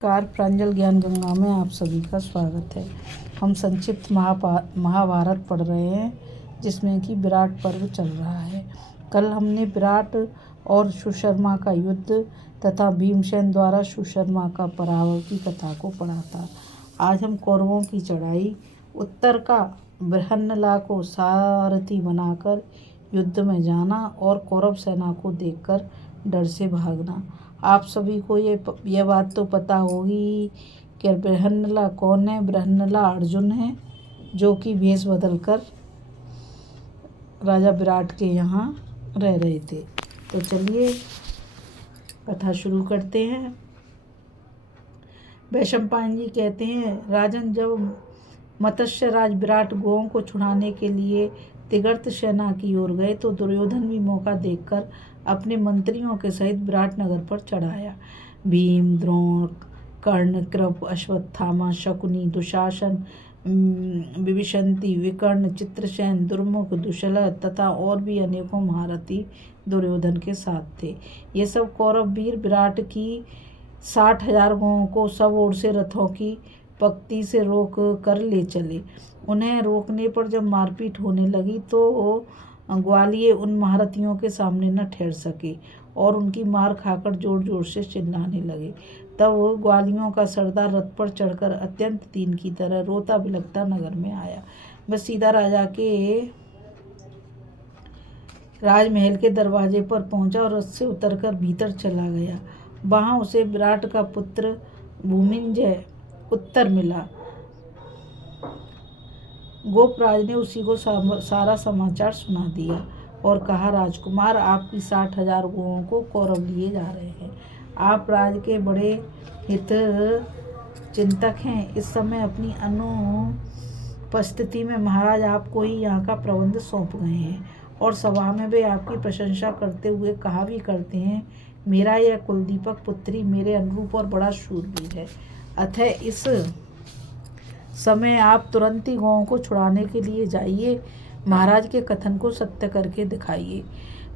Car प्रांजल ज्ञान गंगा में आप सभी का स्वागत है। हम संक्षिप्त महाभारत पढ़ रहे हैं, जिसमें कि विराट पर्व चल रहा है। कल हमने विराट और सुशर्मा का युद्ध तथा भीमसेन द्वारा सुशर्मा का पराभव की कथा को पढ़ा था। आज हम कौरवों की चढ़ाई, उत्तर का बृहन्नला को सारथी बनाकर युद्ध में जाना और कौरव सेना को देखकर डर से भागना। आप सभी को ये बात तो पता होगी कि बृहन्नला कौन है। बृहन्नला अर्जुन है, जो कि भेष बदलकर राजा विराट के यहाँ रह रहे थे। तो चलिए कथा शुरू करते हैं। वैशंपायन जी कहते हैं, राजन, जब मत्स्य राज विराट गौओं को छुड़ाने के लिए तिगर्त सेना की ओर गए तो दुर्योधन भी मौका देखकर अपने मंत्रियों के सहित विराट नगर पर चढ़ाया। भीम, द्रोण, कर्ण, कृप, अश्वत्थामा, शकुनी, दुशासन, विभीषण, विकर्ण, चित्रसेन, दुर्मुख, दुशला तथा और भी अनेकों महारथी दुर्योधन के साथ थे। ये सब कौरव वीर विराट की 60,000 गौओं को सब ओर से रथों की पंक्ति से रोक कर ले चले। उन्हें रोकने पर जब मारपीट होने लगी तो ग्वालिये उन महारथियों के सामने न ठहर सके और उनकी मार खाकर जोर जोर से चिल्लाने लगे। तब ग्वालियों का सरदार रथ पर चढ़कर अत्यंत दीन की तरह रोता बिलखता नगर में आया। वह सीधा राजा के राजमहल के दरवाजे पर पहुंचा और रथ से उतरकर भीतर चला गया। वहां उसे विराट का पुत्र भूमिंजय उत्तर मिला। गोपराज ने उसी को सारा समाचार सुना दिया और कहा, राजकुमार, आपकी 60,000 गौओं को कौरव लिए जा रहे हैं। आप राज के बड़े हित चिंतक हैं। इस समय अपनी अनुपस्थिति में महाराज आपको ही यहाँ का प्रबंध सौंप गए हैं और सभा में वे आपकी प्रशंसा करते हुए कहा भी करते हैं, मेरा यह कुलदीपक पुत्री मेरे अनुरूप और बड़ा शूरवीर है। अतः इस समय आप तुरंत ही गौओं को छुड़ाने के लिए जाइए। महाराज के कथन को सत्य करके दिखाइए।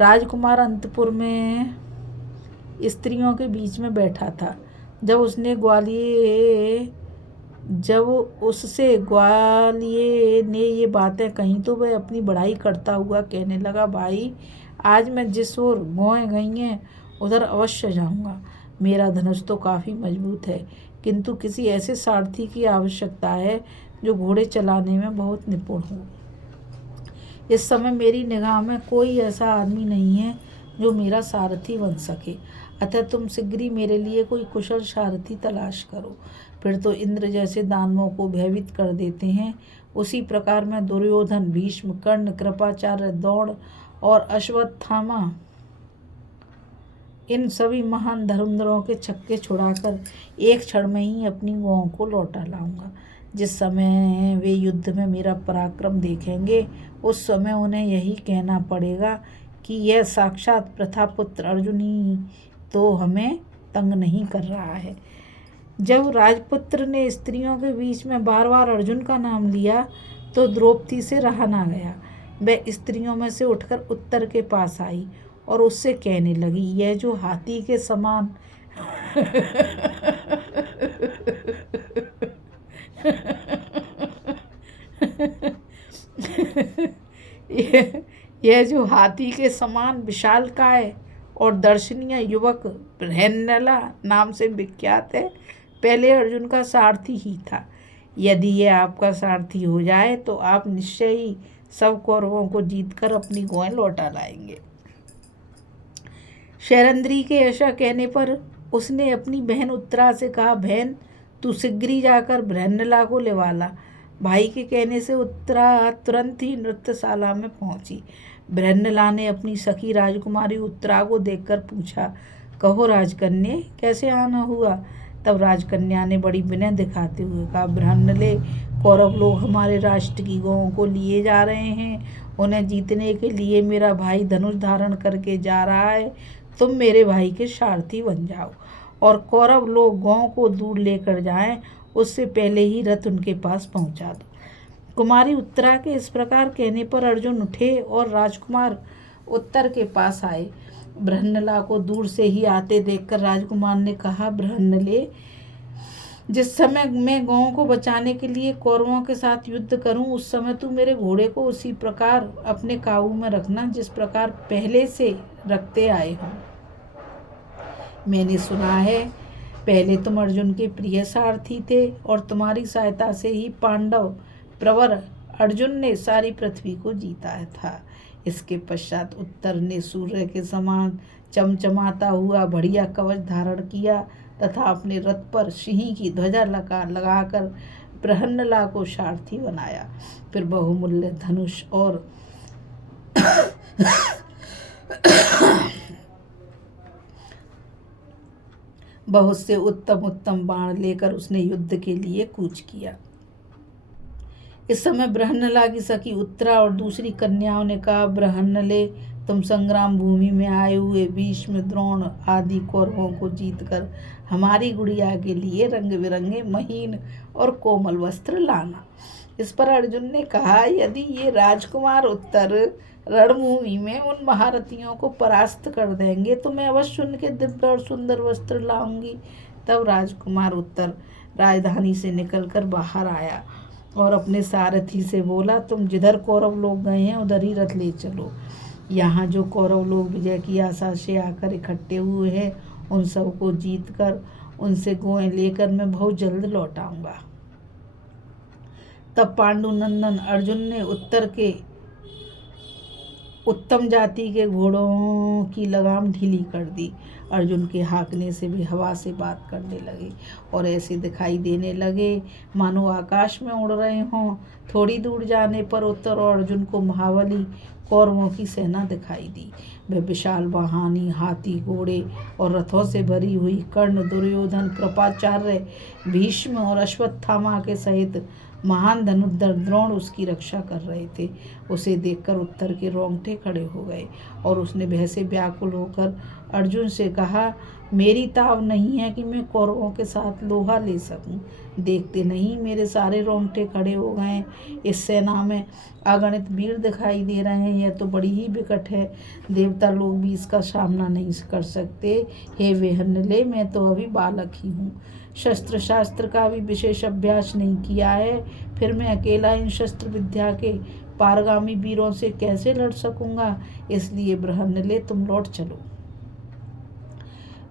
राजकुमार अंतपुर में स्त्रियों के बीच में बैठा था। जब उससे ग्वालिये ने ये बातें कहीं तो वह अपनी बड़ाई करता हुआ कहने लगा, भाई, आज मैं जिस ओर गौएं गई हैं उधर अवश्य जाऊंगा। मेरा धनुष तो काफ़ी मजबूत है, किंतु किसी ऐसे सारथी की आवश्यकता है जो घोड़े चलाने में बहुत निपुण हो। इस समय मेरी निगाह में कोई ऐसा आदमी नहीं है जो मेरा सारथी बन सके। अतः तुम शीघ्र ही मेरे लिए कोई कुशल सारथी तलाश करो। फिर तो इंद्र जैसे दानवों को भयभीत कर देते हैं, उसी प्रकार मैं दुर्योधन, भीष्म, कर्ण, कृपाचार्य, द्रोण और अश्वत्थामा, इन सभी महान धर्मधरों के छक्के छुड़ाकर एक क्षण में ही अपनी गौओं को लौटा लाऊंगा। जिस समय वे युद्ध में मेरा पराक्रम देखेंगे, उस समय उन्हें यही कहना पड़ेगा कि यह साक्षात प्रथापुत्र अर्जुन ही तो हमें तंग नहीं कर रहा है। जब राजपुत्र ने स्त्रियों के बीच में बार बार अर्जुन का नाम लिया तो द्रौपदी से रहा ना गया। वह स्त्रियों में से उठकर उत्तर के पास आई और उससे कहने लगी, यह जो हाथी के समान यह जो हाथी के समान विशालकाय और दर्शनीय युवक बृहन्नला नाम से विख्यात है, पहले अर्जुन का सारथी ही था। यदि यह आपका सारथी हो जाए तो आप निश्चय ही सब कौरवों को जीतकर अपनी गौएं लौटा लाएंगे। शैरंद्री के ऐसा कहने पर उसने अपनी बहन उत्तरा से कहा, बहन, तू शीघ्र जाकर बृहन्नला को लेवा ला। भाई के कहने से उत्तरा तुरंत ही नृत्यशाला में पहुंची। बृहन्नला ने अपनी सखी राजकुमारी उत्तरा को देखकर पूछा, कहो राजकन्या, कैसे आना हुआ? तब राजकन्या ने बड़ी विनय दिखाते हुए कहा, बृहन्नले, कौरव लोग हमारे राष्ट्र की गौओं को लिए जा रहे हैं। उन्हें जीतने के लिए मेरा भाई धनुष धारण करके जा रहा है। तुम मेरे भाई के सारथी बन जाओ और कौरव लोग गौओं को दूर लेकर जाएं, उससे पहले ही रथ उनके पास पहुंचा दो। कुमारी उत्तरा के इस प्रकार कहने पर अर्जुन उठे और राजकुमार उत्तर के पास आए। बृहन्नला को दूर से ही आते देखकर राजकुमार ने कहा, बृहन्नले, जिस समय मैं गांव को बचाने के लिए कौरवों के साथ युद्ध करूं, उस समय तू मेरे घोड़े को उसी प्रकार अपने काबू में रखना जिस प्रकार पहले से रखते आए हो। मैंने सुना है पहले तुम अर्जुन के प्रिय सारथी थे और तुम्हारी सहायता से ही पांडव प्रवर अर्जुन ने सारी पृथ्वी को जीता था। इसके पश्चात उत्तर ने सूर्य के समान चमचमाता हुआ बढ़िया कवच धारण किया तथा अपने रथ पर सिंह की ध्वजा लगाकर बृहन्नला को सारथी बनाया। फिर बहुमूल्य धनुष और बहुत से उत्तम उत्तम बाण लेकर उसने युद्ध के लिए कूच किया। इस समय बृहन्नला की सखी उत्तरा और दूसरी कन्याओं ने कहा, बृहन्नले, तुम संग्राम भूमि में आए हुए भीष्म, द्रोण आदि कौरवों को जीतकर हमारी गुड़िया के लिए रंग बिरंगे महीन और कोमल वस्त्र लाना। इस पर अर्जुन ने कहा, यदि ये राजकुमार उत्तर रणभूमि में उन महारथियों को परास्त कर देंगे तो मैं अवश्य उनके दिव्य और सुंदर वस्त्र लाऊंगी। तब राजकुमार उत्तर राजधानी से निकलकर बाहर आया और अपने सारथी से बोला, तुम जिधर कौरव लोग गए हैं उधर ही रथ ले चलो। यहाँ जो कौरव लोग विजय की आशा से आकर इकट्ठे हुए हैं उन सबको जीत कर उनसे गोएं लेकर मैं बहुत जल्द लौट आऊँगा। तब पांडुनंदन अर्जुन ने उत्तर के उत्तम जाति के घोड़ों की लगाम ढीली कर दी। अर्जुन के हाँकने से भी हवा से बात करने लगे और ऐसे दिखाई देने लगे मानो आकाश में उड़ रहे हों। थोड़ी दूर जाने पर उत्तर और अर्जुन को महाबली कौरवों की सेना दिखाई दी। वे विशाल वाहनी हाथी, घोड़े और रथों से भरी हुई कर्ण, दुर्योधन, कृपाचार्य, भीष्म और अश्वत्थामा के सहित महान धनुर्धर द्रोण उसकी रक्षा कर रहे थे। उसे देखकर उत्तर के रोंगटे खड़े हो गए और उसने भय से व्याकुल होकर अर्जुन से कहा, मेरी ताव नहीं है कि मैं कौरवों के साथ लोहा ले सकूं। देखते नहीं मेरे सारे रोंगटे खड़े हो गए। इस सेना में अगणित वीर दिखाई दे रहे हैं। यह तो बड़ी ही विकट है, देवता लोग भी इसका सामना नहीं कर सकते। हे वेहनले, मैं तो अभी बालक ही हूँ, शस्त्र शास्त्र का भी विशेष अभ्यास नहीं किया है। फिर मैं अकेला इन शस्त्र विद्या के पारगामी वीरों से कैसे लड़ सकूंगा। इसलिए बृहन्नले, तुम लौट चलो।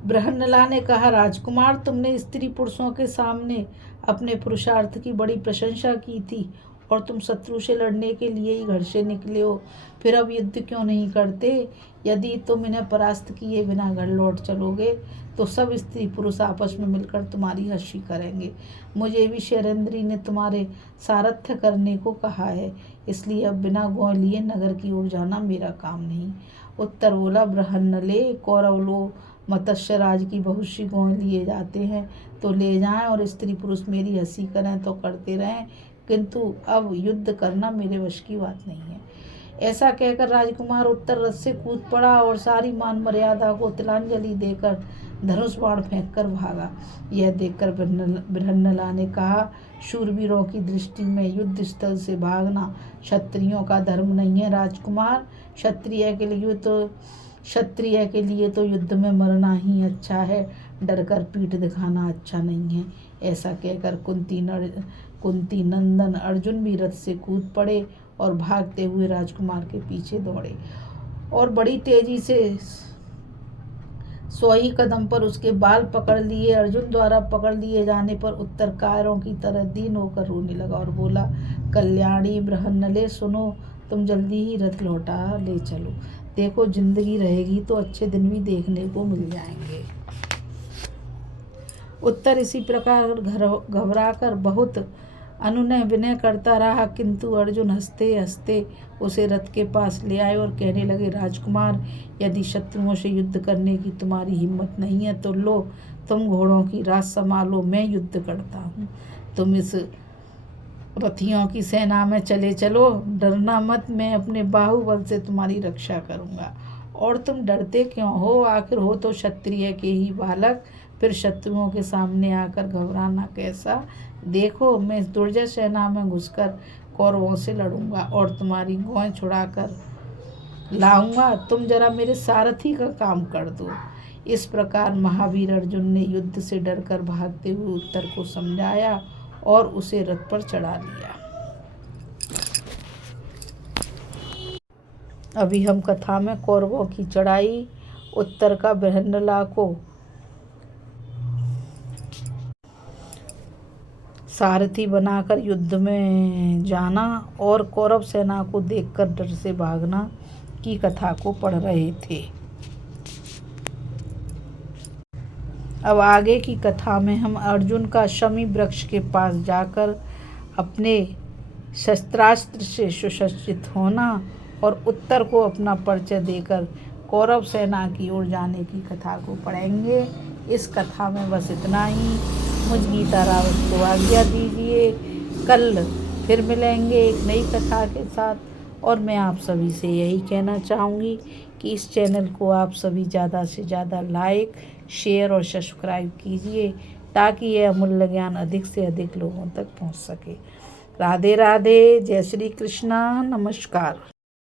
बृहन्नला ने कहा, राजकुमार, तुमने स्त्री पुरुषों के सामने अपने पुरुषार्थ की बड़ी प्रशंसा की थी और तुम शत्रु से लड़ने के लिए ही घर से निकले हो। फिर अब युद्ध क्यों नहीं करते? यदि तुम इन्हें परास्त किए बिना घर लौट चलोगे तो सब स्त्री पुरुष आपस में मिलकर तुम्हारी हंसी करेंगे। मुझे भी शैलेंद्री ने तुम्हारे सारथ्य करने को कहा है, इसलिए अब बिना गौ लिए नगर की ओर जाना मेरा काम नहीं। उत्तर बोला, बृहन्नले, कौरव लोग मत्स्य राज की बहुत सी गौएं लिए जाते हैं तो ले जाएं और स्त्री पुरुष मेरी हंसी करें तो करते रहें, किंतु अब युद्ध करना मेरे वश की बात नहीं है। ऐसा कहकर राजकुमार उत्तर रथ से कूद पड़ा और सारी मान मर्यादा को तिलांजलि देकर धनुष बाण फेंक कर भागा। यह देखकर बृहन्नला ने कहा, शूरवीरों की दृष्टि में युद्ध स्थल से भागना क्षत्रियों का धर्म नहीं है। राजकुमार, क्षत्रिय के लिए तो युद्ध में मरना ही अच्छा है, डरकर पीठ दिखाना अच्छा नहीं है। ऐसा कहकर कुंती नंदन अर्जुन भी रथ से कूद पड़े और भागते हुए राजकुमार के पीछे दौड़े और बड़ी तेजी से 100 ही कदम पर उसके बाल पकड़ लिए। अर्जुन द्वारा पकड़ लिए जाने पर उत्तर कायरों की तरह दीन होकर रोने लगा और बोला, कल्याणी, बृहन्नले, सुनो, तुम जल्दी ही रथ लौटा ले चलो। देखो, जिंदगी रहेगी तो अच्छे दिन भी देखने को मिल जाएंगे। उत्तर इसी प्रकार घबरा कर बहुत अनुनय विनय करता रहा, किंतु अर्जुन हंसते हंसते उसे रथ के पास ले आए और कहने लगे, राजकुमार, यदि शत्रुओं से युद्ध करने की तुम्हारी हिम्मत नहीं है तो लो, तुम घोड़ों की रास संभालो, मैं युद्ध करता हूँ। तुम इस रथियों की सेना में चले चलो, डरना मत, मैं अपने बाहुबल से तुम्हारी रक्षा करूँगा। और तुम डरते क्यों हो? आखिर हो तो क्षत्रिय के ही बालक, फिर शत्रुओं के सामने आकर घबराना कैसा? देखो, मैं इस दुर्जय सेना में घुसकर कौरवों से लड़ूंगा और तुम्हारी गौएं छुड़ाकर लाऊंगा। तुम जरा मेरे सारथी का काम कर दो। इस प्रकार महावीर अर्जुन ने युद्ध से डरकर भागते हुए उत्तर को समझाया और उसे रथ पर चढ़ा लिया। अभी हम कथा में कौरवों की चढ़ाई, उत्तर का बृहन्नला को सारथी बनाकर युद्ध में जाना और कौरव सेना को देखकर डर से भागना की कथा को पढ़ रहे थे। अब आगे की कथा में हम अर्जुन का शमी वृक्ष के पास जाकर अपने शस्त्रास्त्र से सुसज्जित होना और उत्तर को अपना परिचय देकर कौरव सेना की ओर जाने की कथा को पढ़ेंगे। इस कथा में बस इतना ही। मुझ गीता रावत को आज्ञा दीजिए। कल फिर मिलेंगे एक नई कथा के साथ। और मैं आप सभी से यही कहना चाहूँगी कि इस चैनल को आप सभी ज़्यादा से ज़्यादा लाइक, शेयर और सब्सक्राइब कीजिए ताकि यह अमूल्य ज्ञान अधिक से अधिक लोगों तक पहुँच सके। राधे राधे। जय श्री कृष्णा। नमस्कार।